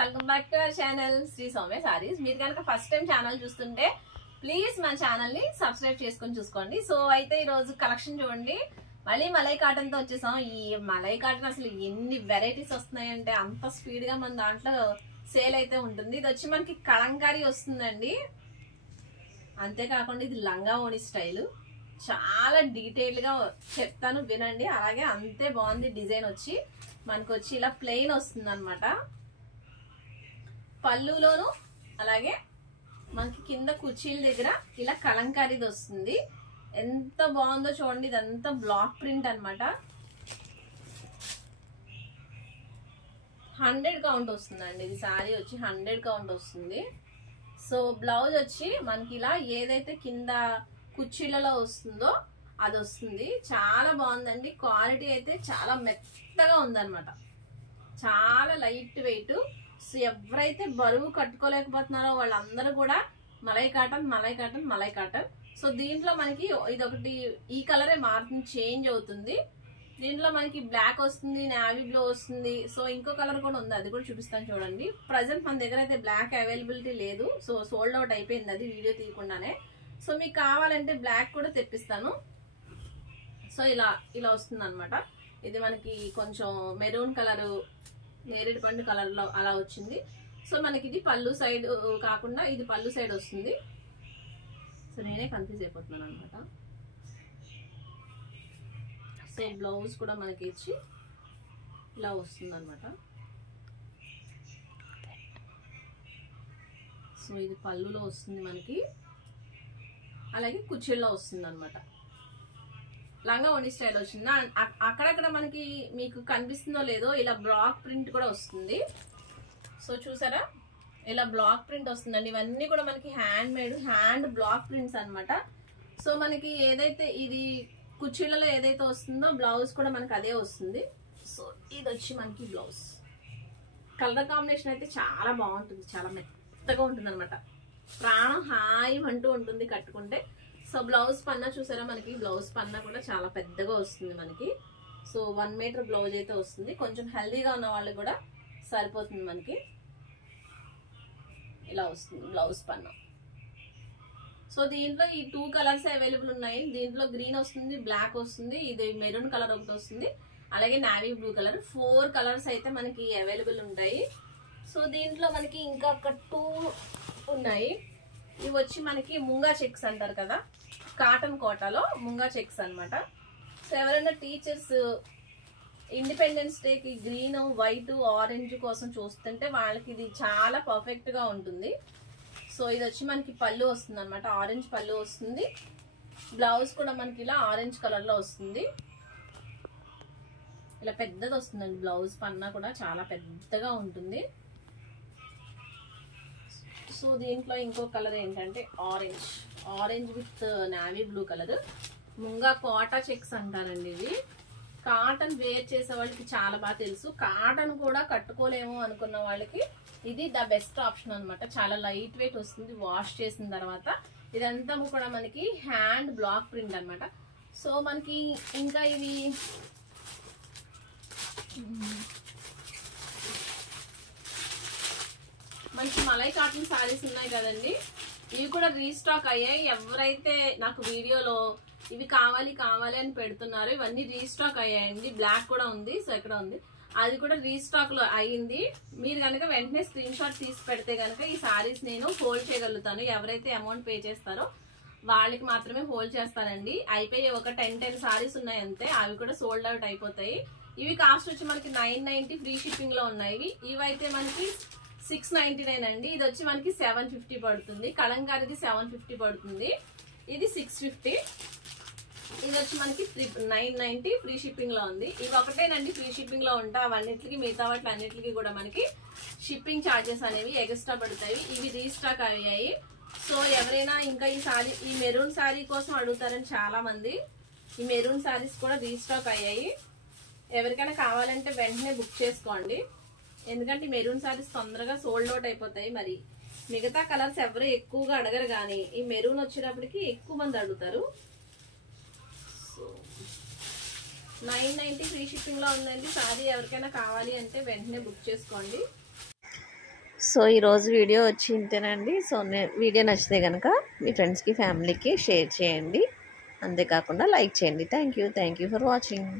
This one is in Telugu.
Welcome back to our channel Sri Soumya Sarees. మీరు కనుక ఫస్ట్ టైం ఛానల్ చూస్తుంటే ప్లీజ్ మన ఛానల్ ని సబ్స్క్రైబ్ చేసుకొని చూసుకోండి. సో అయితే ఈ రోజు కలెక్షన్ చూడండి, మళ్ళీ మలై కాటన్ తో వచ్చేసాం. ఈ మలై కాటన్ అసలు ఎన్ని వెరైటీస్ వస్తున్నాయంటే అంత స్పీడ్ గా మన దాంట్లో సేల్ అయితే ఉంటుంది. ఇది వచ్చి మనకి కలంకారీ వస్తుందండి, అంతేకాకుండా ఇది లంగా ఓణి స్టైల్. చాలా డీటెయిల్ గా చెప్తాను వినండి. అలాగే అంతే బాగుంది డిజైన్. వచ్చి మనకు వచ్చి ఇలా ప్లెయిన్ వస్తుంది అనమాట పళ్ళులోను. అలాగే మనకి కింద కుర్చీల దగ్గర ఇలా కలంకారీది వస్తుంది. ఎంత బాగుందో చూడండి. ఇదంతా బ్లాక్ ప్రింట్ అనమాట. 100 కౌంట్ వస్తుందండి. ఇది సారీ వచ్చి 100 కౌంట్ వస్తుంది. సో బ్లౌజ్ వచ్చి మనకి ఇలా ఏదైతే కింద కుర్చీలలో వస్తుందో అది వస్తుంది. చాలా బాగుందండి. క్వాలిటీ అయితే చాలా మెత్తగా ఉందన్నమాట, చాలా లైట్ వెయిట్. సో ఎవరైతే బరువు కట్టుకోలేకపోతున్నారో వాళ్ళందరూ కూడా malai cotton malai cotton malai cotton. So దీంట్లో మనకి ఇదొకటి ఈ కలరే మారుతుంది, చేంజ్ అవుతుంది. దీంట్లో మనకి బ్లాక్ వస్తుంది, నావీ బ్లూ వస్తుంది. సో ఇంకో కలర్ కూడా ఉంది, అది కూడా చూపిస్తాను చూడండి. ప్రజెంట్ మన దగ్గర అయితే బ్లాక్ అవైలబిలిటీ లేదు. సో సోల్డ్ అవుట్ అయిపోయింది అది వీడియో తీయకుండానే. సో మీకు కావాలంటే బ్లాక్ కూడా తెప్పిస్తాను. సో ఇలా ఇలా వస్తుంది అనమాట. ఇది మనకి కొంచెం మెరూన్ కలరు, నేరేడు పండు కలర్ లో అలా వచ్చింది. సో మనకి ఇది పళ్ళు సైడ్ కాకుండా ఇది పళ్ళు సైడ్ వస్తుంది. సో నేనే కన్ఫ్యూజ్ అయిపోతున్నాను అనమాట. సో బ్లౌజ్ కూడా మనకి ఇచ్చి ఇలా వస్తుంది అనమాట. సో ఇది పళ్ళులో వస్తుంది మనకి, అలాగే కుర్చీల్లో వస్తుంది అనమాట. లంగా ఓణి స్టైల్ వచ్చింది. అక్కడక్కడ మనకి మీకు కనిపిస్తుందో లేదో ఇలా బ్లాక్ ప్రింట్ కూడా వస్తుంది. సో చూసారా, ఇలా బ్లాక్ ప్రింట్ వస్తుందండి. ఇవన్నీ కూడా మనకి hand made, hand block prints అనమాట. సో మనకి ఏదైతే ఇది కుర్చీలలో ఏదైతే వస్తుందో బ్లౌజ్ కూడా మనకి అదే వస్తుంది. సో ఇది వచ్చి మనకి బ్లౌజ్ కలర్ కాంబినేషన్ అయితే చాలా బాగుంటుంది, చాలా మెత్తగా ఉంటుంది అనమాట. ప్రాణం హాయి అంటూ ఉంటుంది కట్టుకుంటే. సో బ్లౌజ్ పన్నా చూసారా, మనకి బ్లౌజ్ పన్నా కూడా చాలా పెద్దగా వస్తుంది మనకి. సో 1 మీటర్ బ్లౌజ్ అయితే వస్తుంది. కొంచెం హెల్దీగా ఉన్న వాళ్ళకి కూడా సరిపోతుంది మనకి. ఇలా వస్తుంది బ్లౌజ్ పన్నా. సో దీంట్లో ఈ 2 కలర్స్ అవైలబుల్ ఉన్నాయి. దీంట్లో గ్రీన్ వస్తుంది, బ్లాక్ వస్తుంది, ఇది మెరూన్ కలర్ ఒకటి వస్తుంది, అలాగే నావీ బ్లూ కలర్. 4 కలర్స్ అయితే మనకి అవైలబుల్ ఉంటాయి. సో దీంట్లో మనకి ఇంకా ఒక 2 ఉన్నాయి. ఇవి వచ్చి మనకి ముంగా చెక్స్ అంటారు కదా, కాటన్ కోటాలో ముంగా చెక్స్ అనమాట. సో ఎవరైనా టీచర్స్ ఇండిపెండెన్స్ డేకి గ్రీన్, వైట్, ఆరెంజ్ కోసం చూస్తుంటే వాళ్ళకి ఇది చాలా పర్ఫెక్ట్ గా ఉంటుంది. సో ఇది వచ్చి మనకి పళ్ళు వస్తుంది అనమాట, ఆరెంజ్ పళ్ళు వస్తుంది. బ్లౌజ్ కూడా మనకి ఇలా ఆరెంజ్ కలర్ లో వస్తుంది. ఇలా పెద్దది వస్తుందండి బ్లౌజ్ పన్నా కూడా చాలా పెద్దగా ఉంటుంది. సో దీంట్లో ఇంకో కలర్ ఏంటంటే orange, orange with navy blue colour. ముంగా కోటా చెక్స్ అంటారండి. ఇవి కాటన్ వేర్ చేసే వాళ్ళకి చాలా బాగా తెలుసు. కాటన్ కూడా కట్టుకోలేము అనుకున్న వాళ్ళకి ఇది ద బెస్ట్ ఆప్షన్ అనమాట. చాలా లైట్ వెయిట్ వస్తుంది వాష్ చేసిన తర్వాత. ఇదంతా కూడా మనకి హ్యాండ్ బ్లాక్ ప్రింట్ అనమాట. సో మనకి ఇంకా ఇవి మనకి మలై కాటన్ సారీస్ ఉన్నాయి కదండి, ఇవి కూడా రీస్టాక్ అయ్యాయి. ఎవరైతే నాకు వీడియోలో ఇవి కావాలి కావాలి అని పెడుతున్నారు, ఇవన్నీ రీస్టాక్ అయ్యాయండి. బ్లాక్ కూడా ఉంది, సో ఎక్కడ ఉంది, అది కూడా రీస్టాక్ లో అయ్యింది. మీరు కనుక వెంటనే స్క్రీన్ షాట్ తీసి పెడితే కనుక ఈ సారీస్ నేను హోల్డ్ చేయగలుగుతాను. ఎవరైతే అమౌంట్ పే చేస్తారో వాళ్ళకి మాత్రమే హోల్డ్ చేస్తానండి. అయిపోయి ఒక 10 సారీస్ ఉన్నాయి అంతే, అవి కూడా సోల్డ్ అవుట్ అయిపోతాయి. ఇవి కాస్ట్ వచ్చి మనకి 990 ఫ్రీ షిప్పింగ్ లో ఉన్నాయి. ఇవైతే మనకి 699 అండి. ఇది వచ్చి మనకి 750 పడుతుంది. కలంకారీది 750 పడుతుంది. ఇది 650. ఇది వచ్చి మనకి 990 ఫ్రీ షిప్పింగ్ లో ఉంది. ఇవి ఒకటేనండి ఫ్రీ షిప్పింగ్ లో ఉంటాయి. అవన్నిటికి మిగతా వాటి అన్నిటికీ కూడా మనకి షిప్పింగ్ ఛార్జెస్ అనేవి ఎక్స్ట్రా పడతాయి. ఇవి రీస్టాక్ అయ్యాయి. సో ఎవరైనా ఇంకా ఈ సారీ, ఈ మెరూన్ సారీ కోసం అడుగుతారని చాలా మంది, ఈ మెరూన్ సారీస్ కూడా రీస్టాక్ అయ్యాయి. ఎవరికైనా కావాలంటే వెంటనే బుక్ చేసుకోండి, ఎందుకంటే మెరూన్ సారీస్ తొందరగా సోల్డ్ అవుట్ అయిపోతాయి. మరి మిగతా కలర్స్ ఎవరు ఎక్కువగా అడగరు, కానీ ఈ మెరూన్ వచ్చేటప్పటికి ఎక్కువ మంది అడుగుతారు. సో 990 ఫ్రీ షిప్పింగ్ లో ఉందండి సారీ. ఎవరికైనా కావాలి అంటే వెంటనే బుక్ చేసుకోండి. సో ఈరోజు వీడియో వచ్చి ఇంతేనండి. సో వీడియో నచ్చితే కనుక మీ ఫ్రెండ్స్కి ఫ్యామిలీకి షేర్ చేయండి, అంతేకాకుండా లైక్ చేయండి. Thank you for watching.